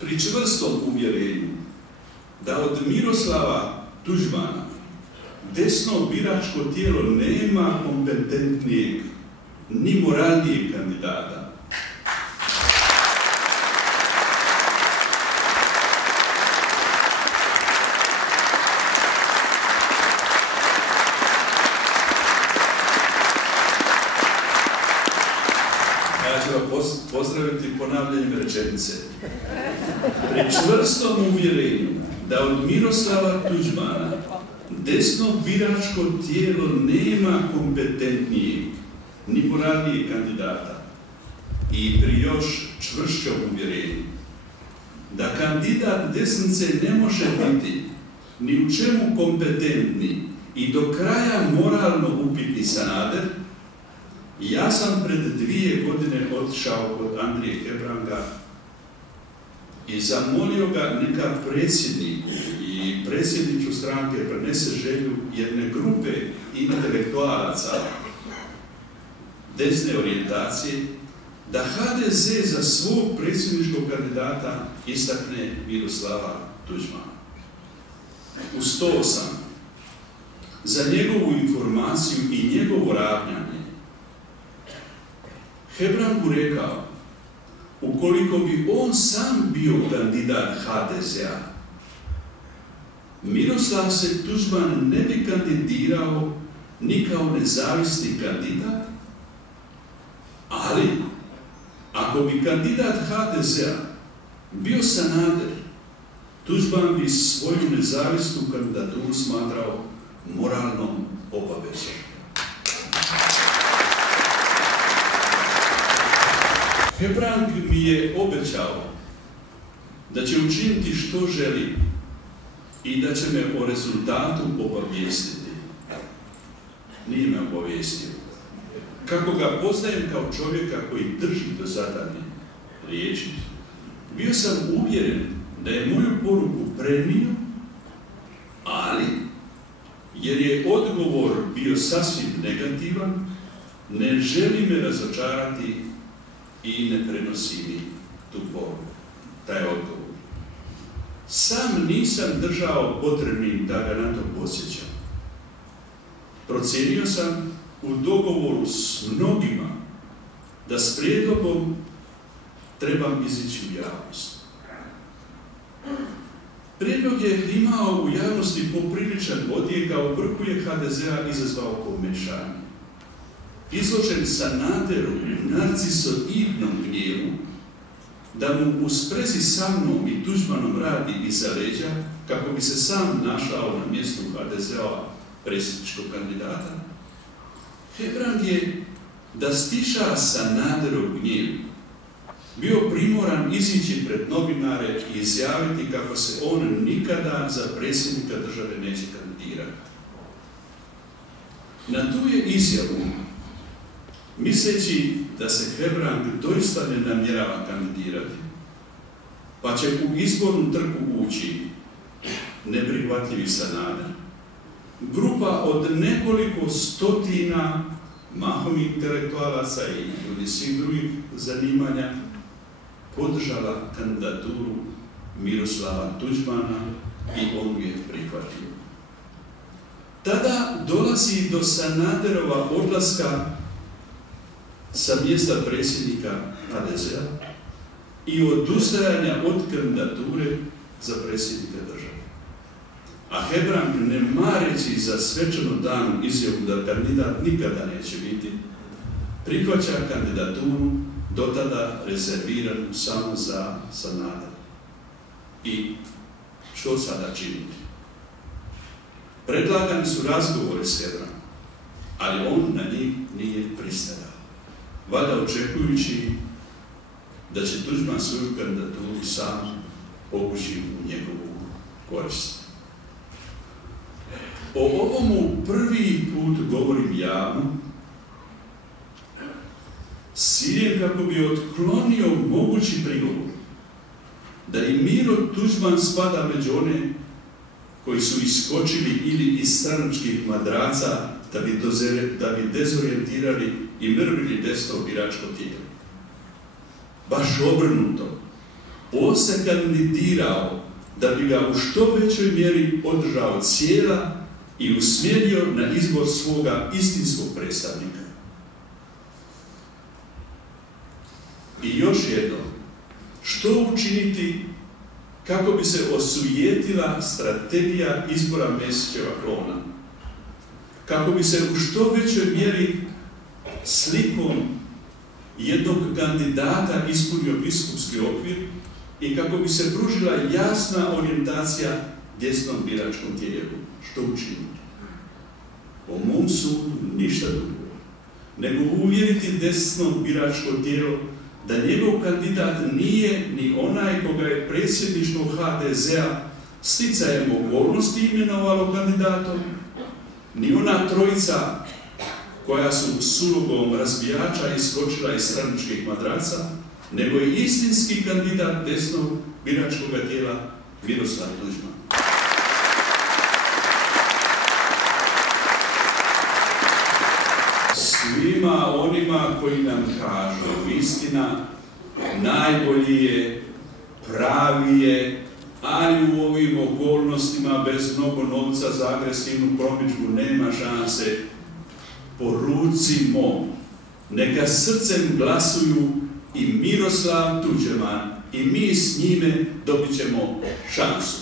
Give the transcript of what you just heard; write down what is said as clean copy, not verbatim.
pri čvrstom uvjerenju da od Miroslava Tuđmana desno biračko tijelo nema kompetentnijeg ni moralnijeg kandidata. Ja ću vas pozdraviti ponavljanjem rečenice. Pri čvrstom uvjerenju da od Miroslava Tuđmana desno biračko tijelo nema kompetentnijeg ni moralnijeg kandidata i pri još čvršćom uvjerenju da kandidat desnice ne može biti ni u čemu kompetentni i do kraja moralno upitni Sanader, ja sam pred 2 godine otišao kod Andrije Hebranga i zamolio ga neka predsjedniku i predsjedniču stranke prenese želju jedne grupe intelektualaca desne orijentacije da HDZ za svog predsjedničkog kandidata istakne Miroslava Tuđmana. Ustao sam za njegovu informaciju i njegovo ravnjanje Hebrangu rekao, ukoliko bi on sam bio kandidat HDZ-a, Miroslav se Tuđman ne bi kandidirao ni kao nezavisni kandidat, ali ako bi kandidat HDZ-a bio Sanader, Tuđman bi svoju nezavisnu kandidaturu smatrao moralnom obavezom. Hebrang mi je obećao da će učiniti što želi i da će me o rezultatu obavijestiti. Nije me obavijestio. Kako ga poznajem kao čovjeka koji drži do zadane riječi, bio sam uvjeren da je moju poruku prenio, ali jer je odgovor bio sasvim negativan, ne želi me razočarati i ne prenosi mi tu poruku, taj odgovor. Sam nisam držao potrebnim da ga na to podsjećam. Procijenio sam u dogovoru s mnogima da s prijedlogom trebam izići u javnost. Prijedlog je imao u javnosti popriličan odjek, a u vrhu je HDZ-a izazvao pomešanje. Izložen Sanaderu narcisoidnom gnjevu da mu u sprezi sa mnom i Tuđmanom radi iza leđa kako bi se sam našao na mjestu HDZ-a predsjedničkog kandidata, Hebrang je da stiša Sanaderov gnjev bio primoran izići pred novinare i izjaviti kako se on nikada za predsjednika države neće kandidirati. Na tu je izjavu, misleći da se Hebrang doista ne namjerava kandidirati, pa će u izbornu trku ući neprihvatljivi Sanader, grupa od nekoliko stotina mahom intelektualaca i ljudi svih drugih zanimanja podržala kandidaturu Miroslava Tuđmana i on je prihvatio. Tada dolazi do Sanaderova odlaska sa mjesta predsjednika HDZ-a i odustajanja od kandidature za predsjednika države. A Hebrang, ne mareći za svečano danu izjavu da kandidat nikada neće biti, prihvaća kandidaturu dotada rezerviranu samo za Sanadera. I što sada činiti? Predlagani su razgovori s Hebrangom, ali on na njih nije pristajao. Valjda očekujući da će Tuđman svoju kandidaturu sam povući u njegovu korist. O ovomu prvi put govorim javno, s ciljem kako bi otklonio mogući prigovor da i Miro Tuđman spada među one koji su iskočili ili iz stranačkih madraca da bi dezorijentirali i mrvili desno biračko tijelo. Baš obrnuto. on se kandidirao da bi ga u što većoj mjeri održao cijela i usmjerio na izbor svoga istinskog predstavnika. I još jedno, što učiniti kako bi se osujetila strategija izbora Mesićeva klona? Kako bi se u što većoj mjeri slikom jednog kandidata ispunio biskupski okvir i kako bi se pružila jasna orijentacija desnom biračkom tijelu? Što učiniti? Po mom sudu ništa drugo, nego uvjeriti desno biračko tijelo da njegov kandidat nije ni onaj koga je predsjedništvo HDZ-a sticajem okolnosti imenovalo kandidatom, ni ona trojica koja su sulugom razbijača iskočila iz stranačkih madraca, nego je istinski kandidat desnog biračkog tijela Miroslav Tuđman. Svima onima koji nam kažu istina, najbolji je, pravi je, ali u ovim okolnostima bez mnogo novca za agresivnu promidžbu nema šanse, porucimo, neka srcem glasuju i Miroslav Tuđman i mi s njime dobit ćemo šansu.